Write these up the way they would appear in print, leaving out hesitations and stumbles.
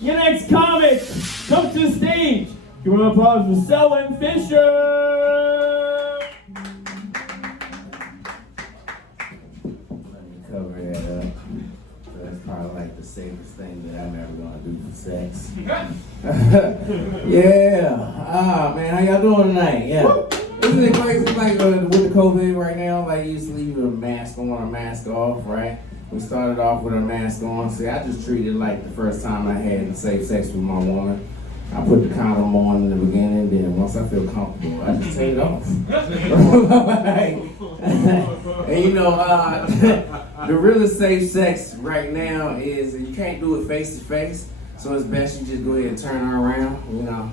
Your next comic comes to the stage. Give an applause for Selwyn Fisher. Let me cover that up. That's probably like the safest thing that I'm ever gonna do for sex. Yeah. Ah, man, how y'all doing tonight? Yeah. Isn't it crazy? Like with the COVID right now, like you used to leave a mask on or mask off, right? We started off with a mask on. See, I just treated it like the first time I had safe sex with my woman. I put the condom on in the beginning, then once I feel comfortable, I just take it off. And you know, the really safe sex right now is you can't do it face to face, so it's best you just go ahead and turn her around, you know.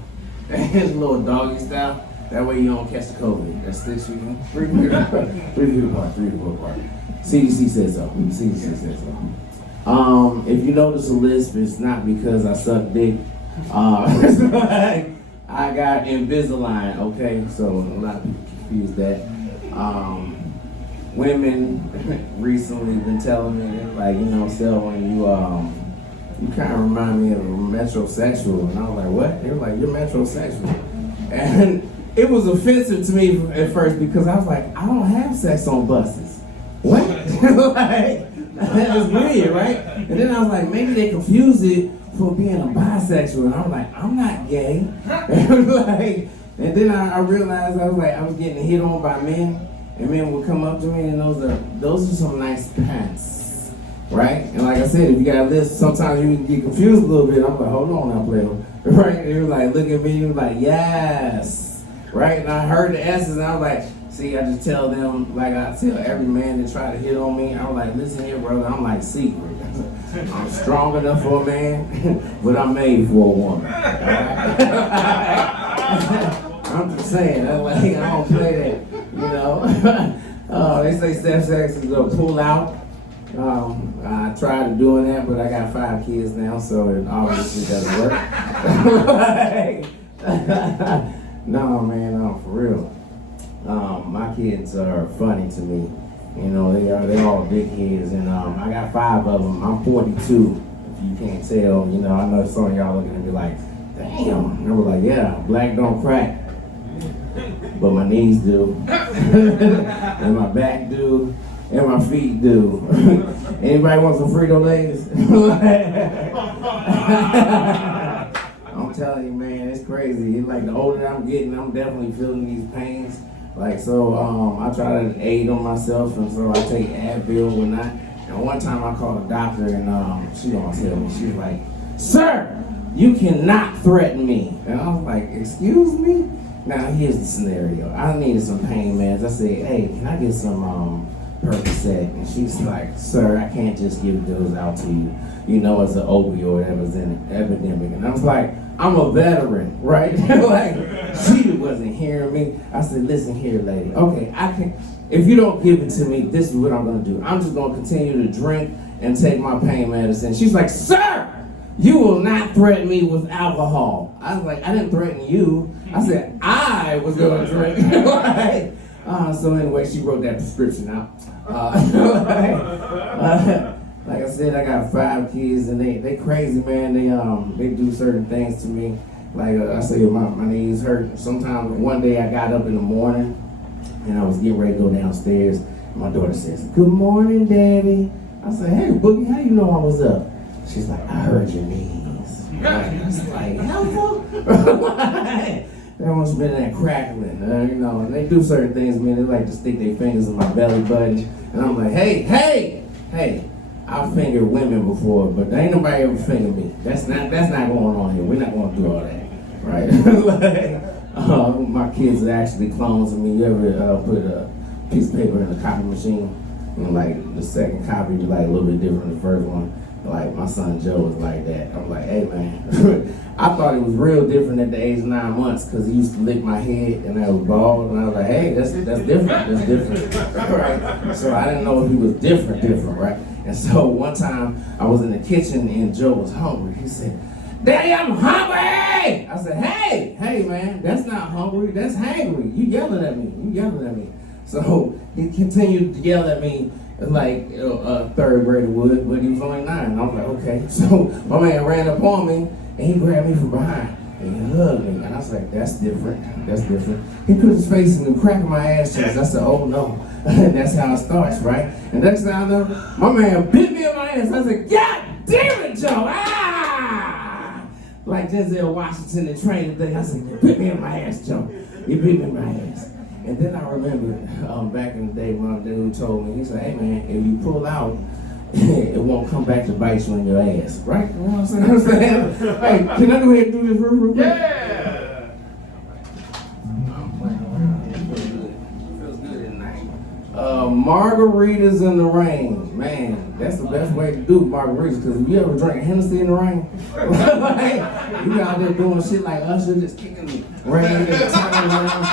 It's a little doggy style. That way you don't catch the COVID. That's 6 feet, 3 feet apart, 3 feet apart. CDC says so. CDC says so. If you notice a lisp, it's not because I suck dick. I got Invisalign, okay? So a lot of people confuse that. Women recently been telling me, they're like, you know, Selwyn, you kind of remind me of a metrosexual. And I was like, what? They were like, you're metrosexual. And it was offensive to me at first because I was like, I don't have sex on buses. What? Like, that was weird, right? And then I was like, maybe they confused it for being a bisexual. And I was like, I'm not gay. And then I realized I was getting hit on by men. And men would come up to me and those are some nice pants, right? And like I said, if you got a list, sometimes you can get confused a little bit. I'm like, hold on now, player. Right? And they were like, look at me, you was like, yes. Right? And I heard the S's and I was like, see, I just tell them, like I tell every man that try to hit on me, I'm like, listen here, brother, I'm like secret. I'm strong enough for a man, but I'm made for a woman. I'm just saying, I don't play that, you know. They say safe sex is a pull out. I tried doing that, but I got 5 kids now, so it obviously doesn't work. No, man, no, for real. My kids are funny to me. You know, they're all big kids, and I got 5 of them. I'm 42, if you can't tell. You know, I know some of y'all looking at me like, damn. And I was like, yeah, black don't crack. But my knees do, and my back do, and my feet do. Anybody want some Frito-Lays? I'm telling you, man, it's crazy. It's like the older I'm getting, I'm definitely feeling these pains. Like, so I try to aid on myself, and so I take Advil and whatnot. And one time I called a doctor, and she gonna tell me, she was like, sir, you cannot threaten me. And I was like, excuse me? Now, here's the scenario. I needed some pain meds. I said, hey, can I get some Percocet? And she's like, sir, I can't just give those out to you. You know, it's an opioid epidemic. And I was like, I'm a veteran, right? Like, she wasn't hearing me. I said, listen here, lady. Okay, if you don't give it to me, this is what I'm gonna do. I'm just gonna continue to drink and take my pain medicine. She's like, sir, you will not threaten me with alcohol. I was like, I didn't threaten you. I said, I was gonna drink. Right? So anyway, she wrote that prescription out. Like I said, I got 5 kids, and they crazy, man. They do certain things to me. Like I said, my knees hurt. Sometimes one day I got up in the morning, and I was getting ready to go downstairs. My daughter says, good morning, Daddy. I said, hey, Boogie, how you know I was up? She's like, I heard your knees. I was like, hell no. That must have been that crackling, you know. And they do certain things, man. They like to stick their fingers in my belly button. And I'm like, hey. I've fingered women before, but there ain't nobody ever fingered me. That's not going on here. We're not going to do all that, right? Like, my kids are actually clones of me. You ever put a piece of paper in a copy machine, and like the second copy is like a little bit different than the first one? Like, my son Joe was like that. I'm like, hey, man. I thought it was real different at the age of 9 months because he used to lick my head and I was bald. And I was like, hey, that's different. That's different. Right? So I didn't know if he was different, right? And so one time I was in the kitchen and Joe was hungry. He said, Daddy, I'm hungry! I said, hey, man, that's not hungry. That's hangry. You yelling at me. So he continued to yell at me like a third grader would, but he was only 9. I was like, okay. So my man ran up on me and he grabbed me from behind and he hugged me. And I was like, that's different. That's different. He put his face in the crack of my ass cheeks. I said, oh no. And that's how it starts, right? And next thing I know, my man bit me in my ass. I said, God damn it, Joe! Ah! Like Denzel Washington in Training Day. I said, you bit me in my ass, Joe. You bit me in my ass. And then I remember back in the day, my dude told me, he said, hey man, if you pull out, it won't come back to bite you in your ass, right? You know what I'm saying? Hey, can I go ahead and do this real quick? Yeah! I'm playing around. It feels good at night. Margaritas in the rain. Man, that's the best way to do margaritas, because if you ever drink Hennessy in the rain, like, you out there doing shit like Usher, just kicking the rain and turning around.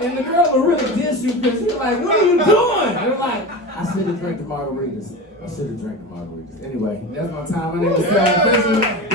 and the girl will really diss you because you're like, what are you doing? You're like, I should have drank the margaritas. Anyway, that's my time. My name is Sal Fisher.